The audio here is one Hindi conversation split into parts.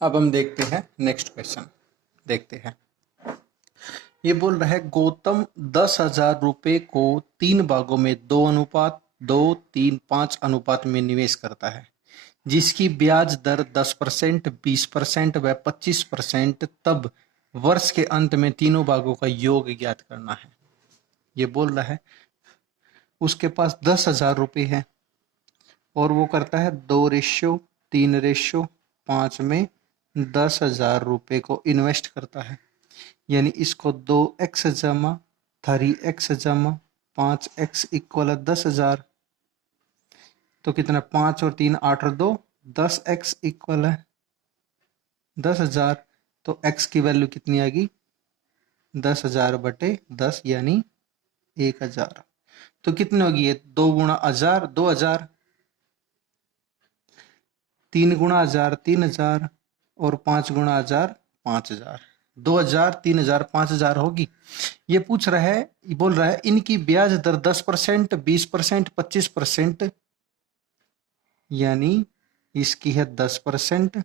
अब हम देखते हैं नेक्स्ट क्वेश्चन। देखते हैं, ये बोल रहा है गौतम 10,000 रुपए को 3 भागों में 2:2, 3:5 अनुपात में निवेश करता है, जिसकी ब्याज दर 10%, 20% व 25%। तब वर्ष के अंत में तीनों भागों का योग ज्ञात करना है। ये बोल रहा है उसके पास 10,000 रुपये है और वो करता है 2:3:5 में 10,000 रुपये को इन्वेस्ट करता है। यानी इसको 2x जमा 3x जमा 5x इक्वल 10,000। तो कितना, 5 और 3 8 और 2 10x इक्वल है 10,000। तो x की वैल्यू कितनी आएगी, 10,000/10 यानी 1,000। तो कितनी होगी ये, 2 गुणा 1,000 2,000, 3 गुणा 1,000 3,000 और 5 गुणा 1,000 5,000। 2,000 3,000 5,000 होगी। ये पूछ रहा है, ये बोल रहा है इनकी ब्याज दर 10%, 20%, 25%। यानी इसकी है 10%,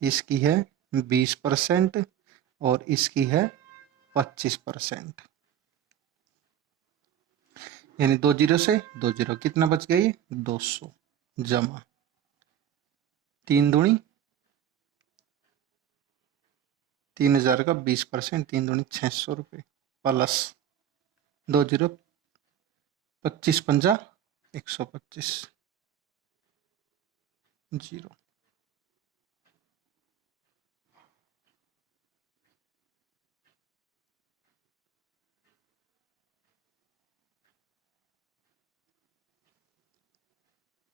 इसकी है 20% और इसकी है 25%। यानी 2 जीरो से 2 जीरो, कितना बच गया ये 200 जमा 3 दूनी 3,000 का 20%, 3 दूनी 600 रुपये प्लस 2 जीरो 25 पंजा 125 जीरो।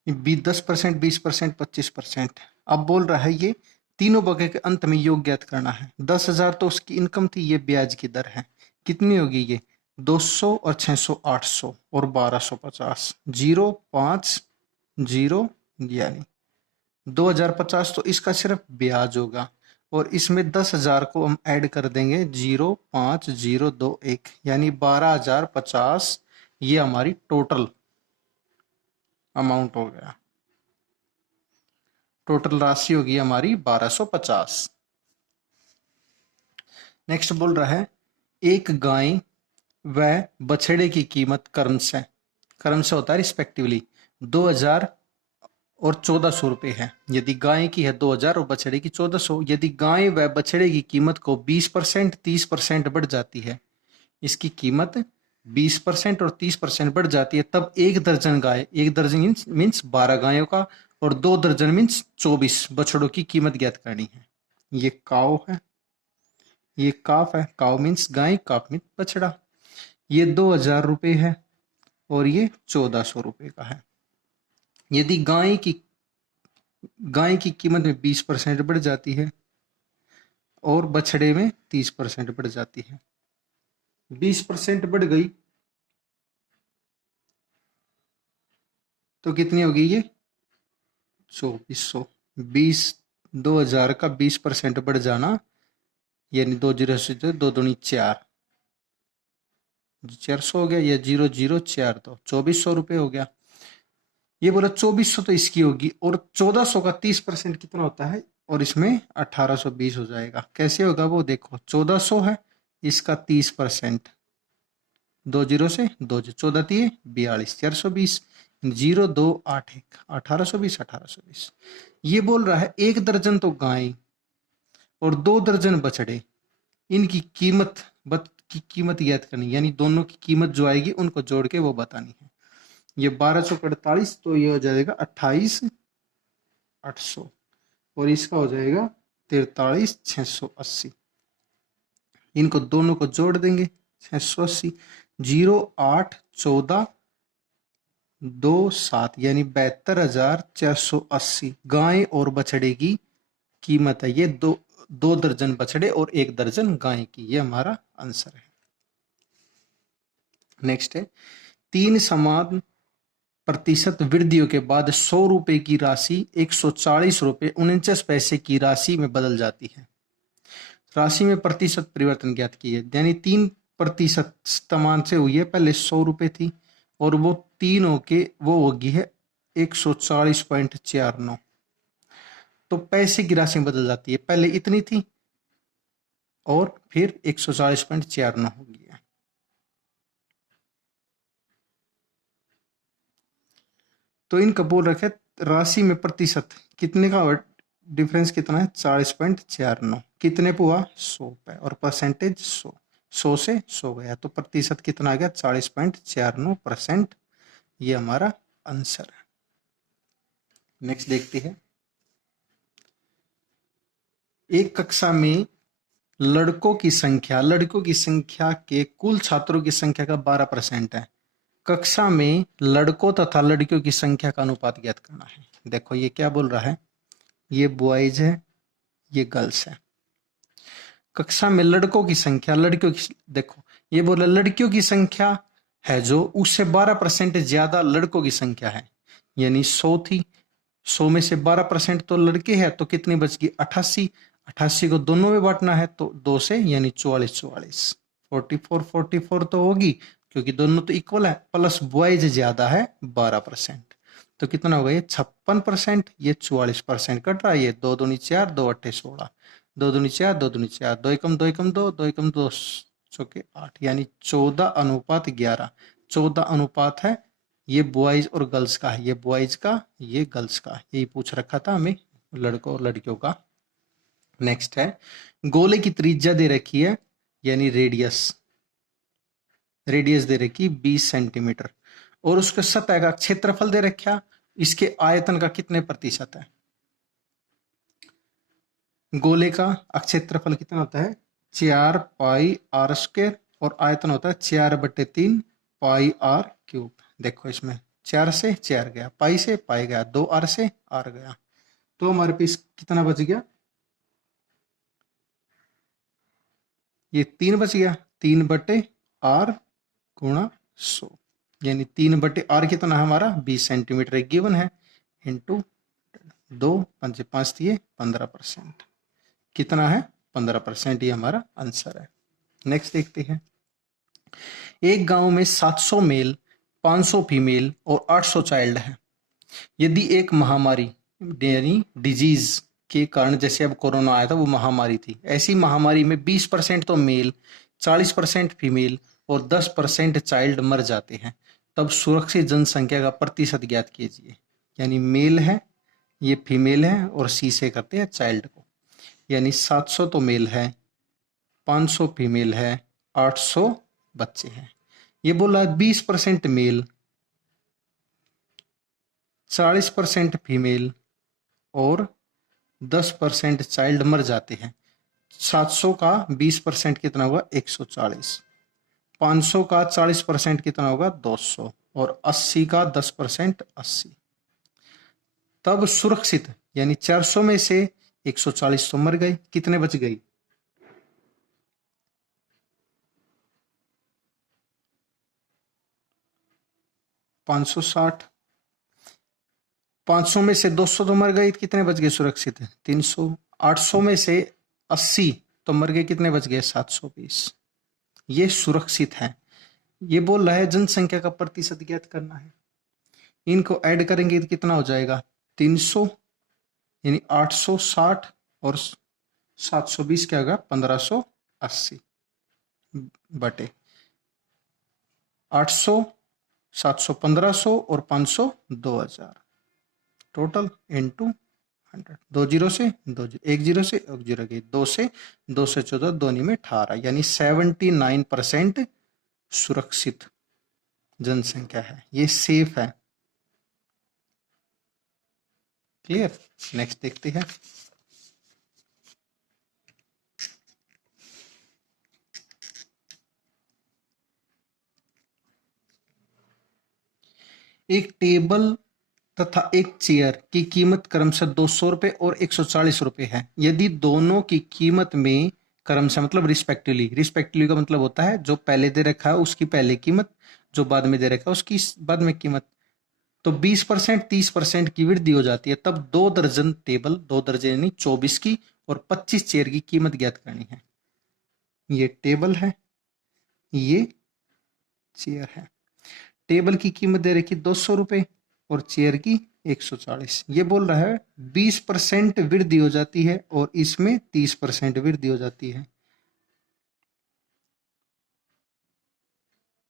बी 10%, 20%, 25%। अब बोल रहा है ये तीनों बगे के अंत में योग ज्ञात करना है। 10,000 तो उसकी इनकम थी, ये ब्याज की दर है। कितनी होगी ये, 200 और 600 800 और 1,250 जीरो 5 जीरो, यानी 2,050। तो इसका सिर्फ ब्याज होगा और इसमें 10,000 को हम ऐड कर देंगे 0,5,0,2,1 यानी 12,050। ये हमारी टोटल अमाउंट हो गया, टोटल राशि होगी हमारी 1,250। नेक्स्ट बोल रहा है एक गाय व बछड़े की कीमत कर्म से होता है रिस्पेक्टिवली 2,000 और 1,400 रुपये है। यदि गाय की है 2,000 और बछड़े की 1,400, यदि गाय व बछड़े की कीमत को 20%, 30% बढ़ जाती है, इसकी कीमत 20% और 30% बढ़ जाती है, तब 1 दर्जन गाय, 1 दर्जन मीन्स 12 गायों का और 2 दर्जन मीन्स 24 बछड़ों की कीमत ज्ञात करनी है। ये काव है, ये काफ है, काव मीन्स गाय, काफ मीन्स बछड़ा। ये 2,000 रुपये है और ये 1,400 रुपये का है। यदि गाय की कीमत में 20% बढ़ जाती है और बछड़े में 30% बढ़ जाती है। 20% बढ़ गई तो कितनी होगी ये 2,400। 2,000 का 20% बढ़ जाना यानी 2 जीरो से 2 दूनी 4, 400 हो गया। या 0,0,4 तो 2,400 रुपये हो गया। ये बोला 2,400 तो इसकी होगी और 1,400 का 30% कितना होता है, और इसमें 1,820 हो जाएगा। कैसे होगा वो देखो, 1,400 है, इसका 30%, 2 जीरो से 2 14 दिए 42, 420, 0,2,8,1 1,820 1,820। ये बोल रहा है 1 दर्जन तो गाय और 2 दर्जन बछड़े, इनकी कीमत ज्ञात करनी, यानी दोनों की कीमत जो आएगी उनको जोड़ के वो बतानी है। ये 1248 तो ये हो जाएगा 28,800 और इसका हो जाएगा 43,680। इनको दोनों को जोड़ देंगे 680, 0,8 14 2 7 यानी 72,480 गाय और बछड़े की कीमत है। ये 2 दर्जन बछड़े और 1 दर्जन गाय की, ये हमारा आंसर है। नेक्स्ट है 3 समान प्रतिशत वृद्धियों के बाद 100 रुपए की राशि 140 रुपए 49 पैसे की राशि में बदल जाती है। राशि में प्रतिशत परिवर्तन ज्ञात कीजिए। यानी 3% समान से हुई है, पहले 100 रुपए थी और वो 3 होके वो होगी है 140.49। तो पैसे की राशि बदल जाती है, पहले इतनी थी और फिर 140.49 हो गया। तो इनका बोल रखे राशि में प्रतिशत कितने का डिफरेंस कितना है, 40.49, कितने पे हुआ, 100 पे, और परसेंटेज 100, 100 से 100 गया, तो प्रतिशत कितना आ गया, 40.49%। ये हमारा आंसर है। नेक्स्ट देखते हैं, एक कक्षा में लड़कों की संख्या के कुल छात्रों की संख्या का 12% है। कक्षा में लड़कों तथा लड़कियों की संख्या का अनुपात ज्ञात करना है। देखो ये क्या बोल रहा है, ये बॉयज है, ये गर्ल्स है। कक्षा में लड़कों की संख्या, लड़कियों की, देखो ये बोला लड़कियों की संख्या है जो, उससे 12% ज्यादा लड़कों की संख्या है, यानी 100 थी, 100 में से 12% तो लड़के हैं, तो कितनी बच गई, 88। 88 को दोनों में बांटना है तो 2 से, यानी 44 44, 44 44 तो होगी, क्योंकि दोनों तो इक्वल है, प्लस बॉयज ज्यादा है 12%, तो कितना होगा, ये 56%, ये 44% कट रहा है, ये 2 दूनी 4, 2 अट्ठे 16, 2 दूनी 4, 2 दूनी 4, 2 एकम 2 एकम 2, 2 एकम 2 चौके 8, यानी 14:11, 14 अनुपात है। ये बॉयज और गर्ल्स का है, ये बॉयज का, ये गर्ल्स का, यही पूछ रखा था हमें लड़कों और लड़कियों का। नेक्स्ट है, गोले की त्रिज्या दे रखी है, यानी रेडियस, रेडियस दे रखी 20 सेंटीमीटर, और उसके सतह का क्षेत्रफल दे रखा, इसके आयतन का कितने प्रतिशत है। गोले का क्षेत्रफल कितना होता है, 4 पाई आर स्क्वायर, और आयतन होता है 4/3 पाई आर क्यूब। देखो इसमें 4 से 4 गया, पाई से पाई गया, 2 आर से आर गया, तो हमारे पास कितना बच गया, ये 3 बच गया, 3/r गुणा 100, यानी 3/r कितना है हमारा, 20 सेंटीमीटर एक गिवन है, इंटू 2 5 5 दिए 15%, कितना है 15%, ये हमारा आंसर है। नेक्स्ट देखते हैं, एक गांव में 700 मेल, 500 फीमेल और 800 चाइल्ड है। यदि एक महामारी, यानी डिजीज के कारण, जैसे अब कोरोना आया था वो महामारी थी, ऐसी महामारी में 20% तो मेल, 40% फीमेल और 10% चाइल्ड मर जाते हैं, तब सुरक्षित जनसंख्या का प्रतिशत ज्ञात कीजिए। यानी मेल है, ये फीमेल है, और सी से करते हैं चाइल्ड को, यानी 700 तो मेल है, 500 फीमेल है, 800 बच्चे हैं। ये बोला 20% मेल, 40% फीमेल और 10% चाइल्ड मर जाते हैं। 700 का 20% कितना होगा, 140, 500 का 40% कितना होगा, 200, और 80 का 10% 80। तब सुरक्षित, यानी 400 में से 140 तो मर गए, कितने बच गई, 560, 500 में से 200 तो मर गए, कितने बच गए सुरक्षित, 300, 800 में से 80 तो मर गए, कितने बच गए, 720, ये सुरक्षित है। ये बोल रहा है जनसंख्या का प्रतिशत ज्ञात करना है, इनको ऐड करेंगे तो कितना हो जाएगा, 300, यानी 860 और 720 क्या होगा, 1580 बटे 800, 700 1500 और 500 2000, टोटल इनटू 100, 2 जीरो से 2 1 जीरो से 1 जीरो गई, 2 से 2 से 14, 2 में 18, यानी 79% सुरक्षित जनसंख्या है, ये सेफ है। क्लियर। नेक्स्ट देखते हैं, एक टेबल तथा एक चेयर की कीमत क्रमशः 200 रुपए और 140 रुपए है। यदि दोनों की कीमत में क्रमशः, मतलब रिस्पेक्टिवली का मतलब होता है जो पहले दे रखा है उसकी पहले कीमत, जो बाद में दे रखा है उसकी बाद में कीमत, तो 20% 30% की वृद्धि हो जाती है, तब 2 दर्जन टेबल, 2 दर्जन यानी 24 की, और 25 चेयर की कीमत ज्ञात करनी है। ये टेबल है, ये चेयर है। टेबल की कीमत दे रखी 200 रुपए और चेयर की 140। ये बोल रहा है 20% वृद्धि हो जाती है और इसमें 30% वृद्धि हो जाती है।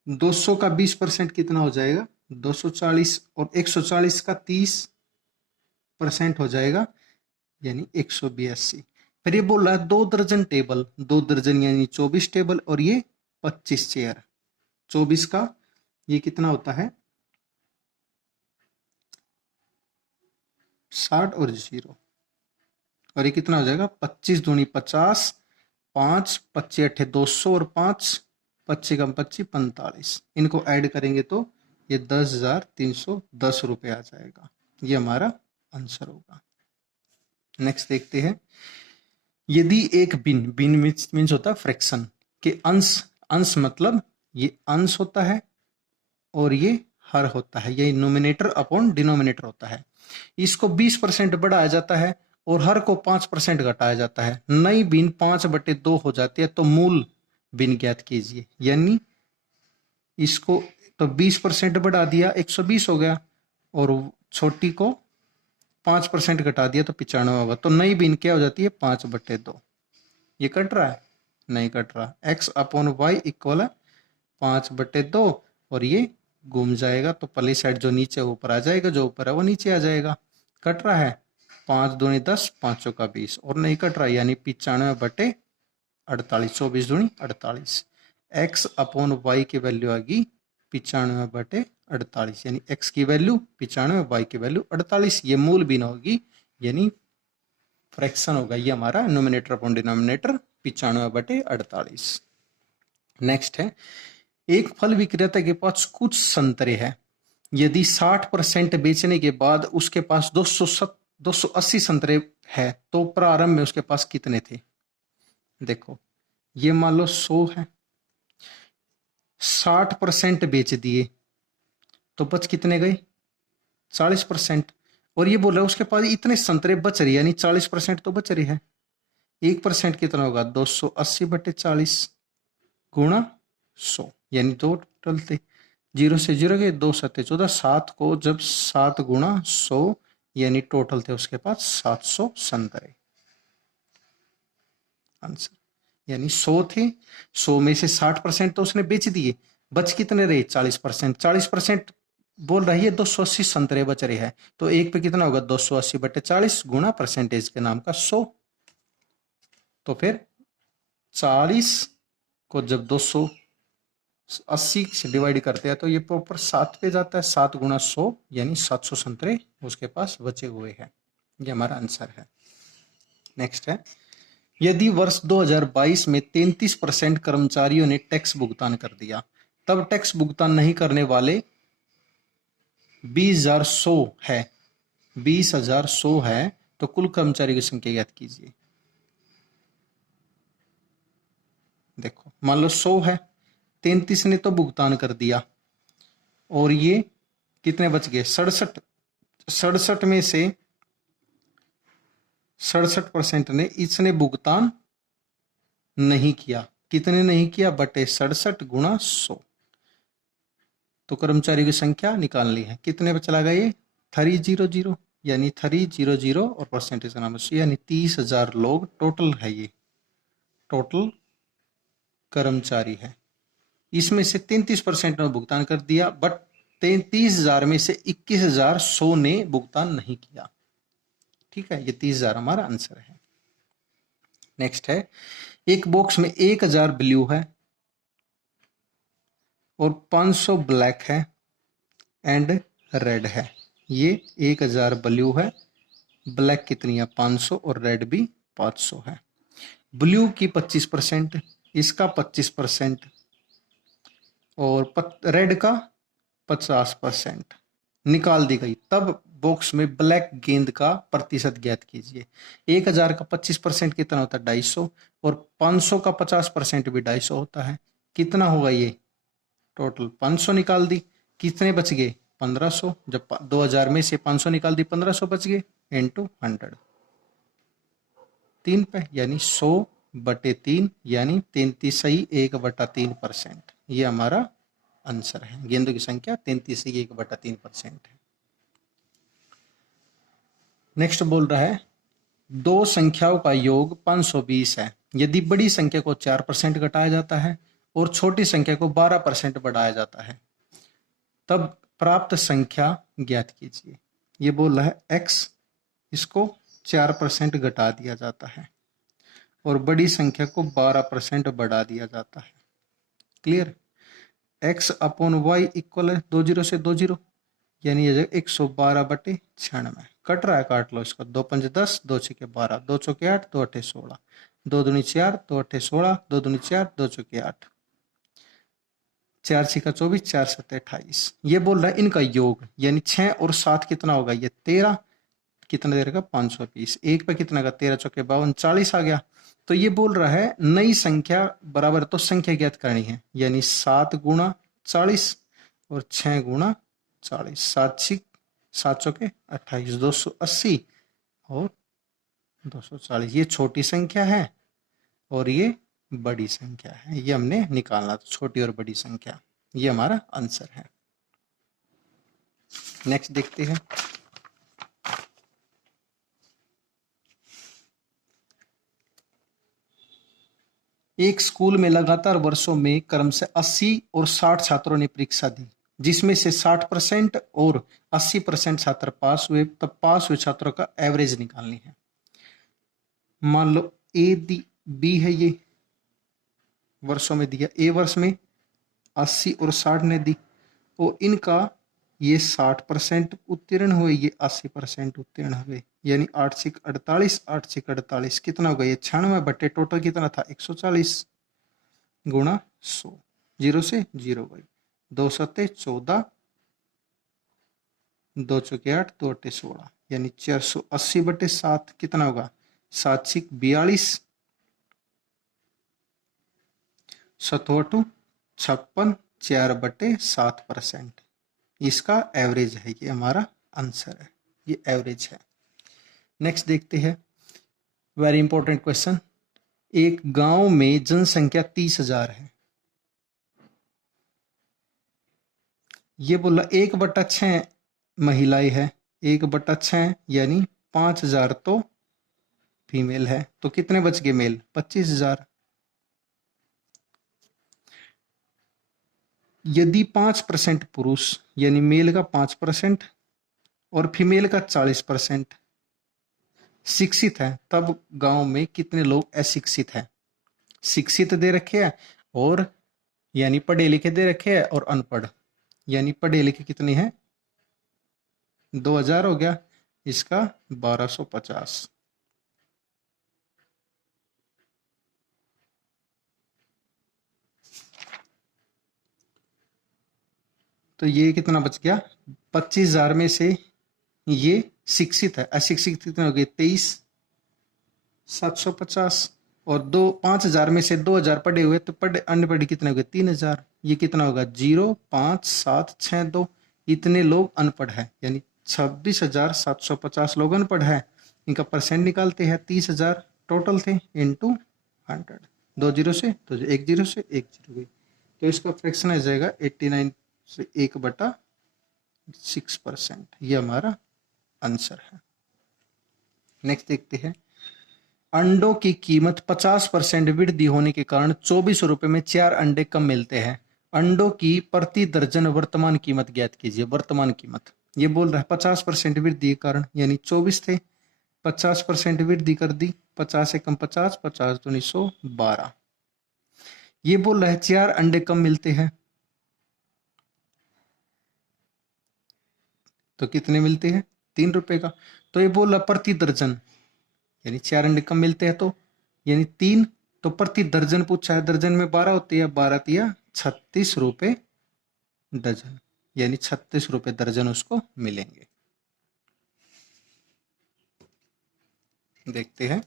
200 का 20% कितना हो जाएगा? 240 और 140 का 30% हो जाएगा यानी 182। फिर ये बोल रहा है 2 दर्जन टेबल, 2 दर्जन यानी 24 टेबल और ये 25 चेयर। 24 का ये कितना होता है? 60 और 0 और ये कितना हो जाएगा? 25 दूनी 50, 5 25 अट्ठे 200 और 5 25 कम 25 45। इनको ऐड करेंगे तो ये 10,310 रुपये आ जाएगा। ये हमारा आंसर होगा। नेक्स्ट देखते हैं। यदि एक बिन मीन्स होता है फ्रैक्शन के अंश, अंश मतलब ये अंश होता है और ये हर होता है, ये नोमिनेटर अपॉन डिनोमिनेटर होता है। इसको 20% बढ़ाया जाता है और हर को 5% घटाया जाता है। नई बिन 5/2 हो जाती है तो मूल बिन ज्ञात कीजिए। यानी इसको तो 20% बढ़ा दिया 120 हो गया और छोटी को 5% घटा दिया तो 95 होगा। तो नई बिन क्या हो जाती है? 5/2। ये कट रहा है? नहीं कट रहा। x अपॉन वाई इक्वल है 5/2 और ये घूम जाएगा तो पल्ली साइड जो नीचे ऊपर आ जाएगा, जो ऊपर है वो नीचे आ जाएगा। कट रहा है? 5 दूनी 10, 5 का 20 और नहीं कट रहा यानी 95/48। 24 दूनी 48। x अपॉन वाई की वैल्यू आ गई 95/48 यानी x की वैल्यू 95, वाई की वैल्यू 48। ये मूल बिन होगी यानी फ्रैक्शन होगा ये हमारा नोमिनेटर अपॉन डिनोमिनेटर 95/48। नेक्स्ट है, एक फल विक्रेता के पास कुछ संतरे हैं। यदि 60% बेचने के बाद उसके पास 280 संतरे है तो प्रारंभ में उसके पास कितने थे? देखो ये मान लो 100 है, 60% बेच दिए तो बच कितने गए? 40%। और ये बोल रहा है उसके पास इतने संतरे बच रही है यानी 40% तो बच रही है। 1% कितना होगा? 280/40 गुणा 100 यानी 2 टोटल थे। 0 से 0 गए, 2 7 14, 7 को जब 7 गुणा 100 यानी टोटल थे उसके पास 700 संतरे। आंसर यानी 100 थे, 100 में से 60% तो उसने बेच दिए, बच कितने रहे? 40%। 40% बोल रही है 280 संतरे बच रहे हैं तो एक पे कितना होगा? 280/40 गुणा परसेंटेज के नाम का 100। तो फिर 40 को जब 280 से डिवाइड करते हैं तो ये प्रॉपर 7 पे जाता है। 7 गुणा 100 यानी 700 संतरे उसके पास बचे हुए हैं। ये हमारा आंसर है। नेक्स्ट है, यदि वर्ष 2022 में 33% कर्मचारियों ने टैक्स भुगतान कर दिया तब टैक्स भुगतान नहीं करने वाले 20,100 है, 20,100 है तो कुल कर्मचारी की संख्या ज्ञात कीजिए। देखो मान लो 100 है, 33 ने तो भुगतान कर दिया और ये कितने बच गए? 67। 67 में से 67% ने इसने भुगतान नहीं किया। कितने नहीं किया? बटे 67 गुणा 100। तो कर्मचारी की संख्या निकालनी है। कितने पे चला गया ये? 300 यानी 300 और परसेंटेज का नाम यानी 30,000 लोग टोटल है। ये टोटल कर्मचारी है। इसमें से 33% ने भुगतान कर दिया बट 33,000 में से 21,100 ने भुगतान नहीं किया। ठीक है, ये 30,000 हमारा आंसर है। नेक्स्ट है, एक बॉक्स में 1,000 ब्लू है और 500 ब्लैक है एंड रेड है। ये 1,000 ब्लू है, ब्लैक कितनी है? 500 और रेड भी 500 है। ब्लू की 25%, इसका 25% और रेड का 50% निकाल दी गई। तब बॉक्स में ब्लैक गेंद का प्रतिशत ज्ञात कीजिए। 1,000 का 25% कितना होता है? 250 और 500 का 50% भी 250 होता है। कितना होगा ये? टोटल 500 निकाल दी, कितने बच गए? 1500। जब 2,000 में से 500 निकाल दी 1500 बच गए इंटू 100 3 पे यानी 100/3 यानी 33.1/3%। ये हमारा आंसर है। गेंदों की संख्या 33.1/3% है। नेक्स्ट बोल रहा है दो संख्याओं का योग 520 है। यदि बड़ी संख्या को 4% घटाया जाता है और छोटी संख्या को 12% बढ़ाया जाता है तब प्राप्त संख्या ज्ञात कीजिए। ये बोल रहा है x, इसको 4% घटा दिया जाता है और बड़ी संख्या को 12% बढ़ा दिया जाता है। Clear. x upon Y equal है 20 से 20, यानी ये 112/96। कट रहा है, काट लो इसको। 2 5 10, 2 6 12, 2 चौके 8, 2 8 16, 2 दूनी 4, 2 8 16, 2 दूनी 4, 2 चौके 8, 4 6 24, 4 7 28। ये बोल रहा है इनका योग, यानी 6 और 7 कितना होगा, ये 13, कितना दे रहेगा 520। एक पे कितना का 13 चौके 52, 40 आ गया। तो ये बोल रहा है नई संख्या बराबर तो संख्या ज्ञात करनी है, यानी 7 गुणा 40 और 6 गुणा 40, 7 चौके 28, 280 और 240। ये छोटी संख्या है और ये बड़ी संख्या है, ये हमने निकालना था, छोटी और बड़ी संख्या। ये हमारा आंसर है। नेक्स्ट देखते हैं। एक स्कूल में लगातार वर्षों में क्रमशः 80 और 60 छात्रों ने परीक्षा दी, जिसमें से 60% और 80% छात्र पास हुए। तब पास हुए छात्रों का एवरेज निकालनी है। मान लो ए दी, बी है, ये वर्षों में दिया, ए वर्ष में 80 और 60 ने दी, और इनका ये 60% उत्तीर्ण हुए, ये 80% उत्तीर्ण हुए, यानी 8 6 48, 8 6 48 कितना होगा, ये 96 बटे टोटल कितना था 140 गुणा 100, 0 से 0 गई, 2 7 14, 2 चौके 8, 2 8 16, यानी 480/7 कितना होगा 7 6 42, 7 56, 4/7%। इसका एवरेज है, ये हमारा आंसर है, ये एवरेज है। नेक्स्ट देखते हैं, वेरी इंपॉर्टेंट क्वेश्चन। एक गांव में जनसंख्या 30,000 है। ये बोला 1/6 महिलाएं है, 1/6 यानी 5,000 तो फीमेल है, तो कितने बच गए मेल, 25,000। यदि 5% पुरुष यानी मेल का 5% और फीमेल का 40% शिक्षित है, तब गांव में कितने लोग अशिक्षित हैं। शिक्षित दे रखे हैं और यानी पढ़े लिखे दे रखे हैं, और अनपढ़ यानी पढ़े लिखे कितने हैं 2000 हो गया, इसका 1250। तो ये कितना बच गया, 25,000 में से ये शिक्षित है, अशिक्षित कितने हो गए 23,750, और 5,000 में से 2,000 पढ़े हुए, तो पढ़े अनपढ़ कितने हो गए 3,000। ये कितना होगा 0 5 7 6 2, इतने लोग अनपढ़ है, यानी 26,750 लोग अनपढ़ है। इनका परसेंट निकालते हैं, 30,000 टोटल थे इंटू 100, 2 0 से तो 1 0 से 1 0 गई, तो इसका फ्रैक्शन आ जाएगा 89 से 1/6%। ये हमारा आंसर है। नेक्स्ट देखते हैं, अंडों की कीमत 50% वृद्धि होने के कारण 24 रुपए में 4 अंडे कम मिलते हैं। अंडों की प्रति दर्जन वर्तमान कीमत ज्ञात कीजिए। वर्तमान कीमत ये बोल रहा है 50% वृद्धि के कारण, यानी 24 थे, 50% वृद्धि कर दी, 50 से कम 50, 50 दूनी 100, 12। ये बोल रहा है 4 अंडे कम मिलते हैं, तो कितने मिलते हैं 3 रुपए का। तो ये बोल रहा प्रति दर्जन, यानी 4 अंडे कम मिलते हैं, तो यानी 3, तो प्रति दर्जन पूछा है, दर्जन में 12 होती है, 12 तिया 36 रुपए दर्जन, यानी 36 रुपए दर्जन उसको मिलेंगे। देखते हैं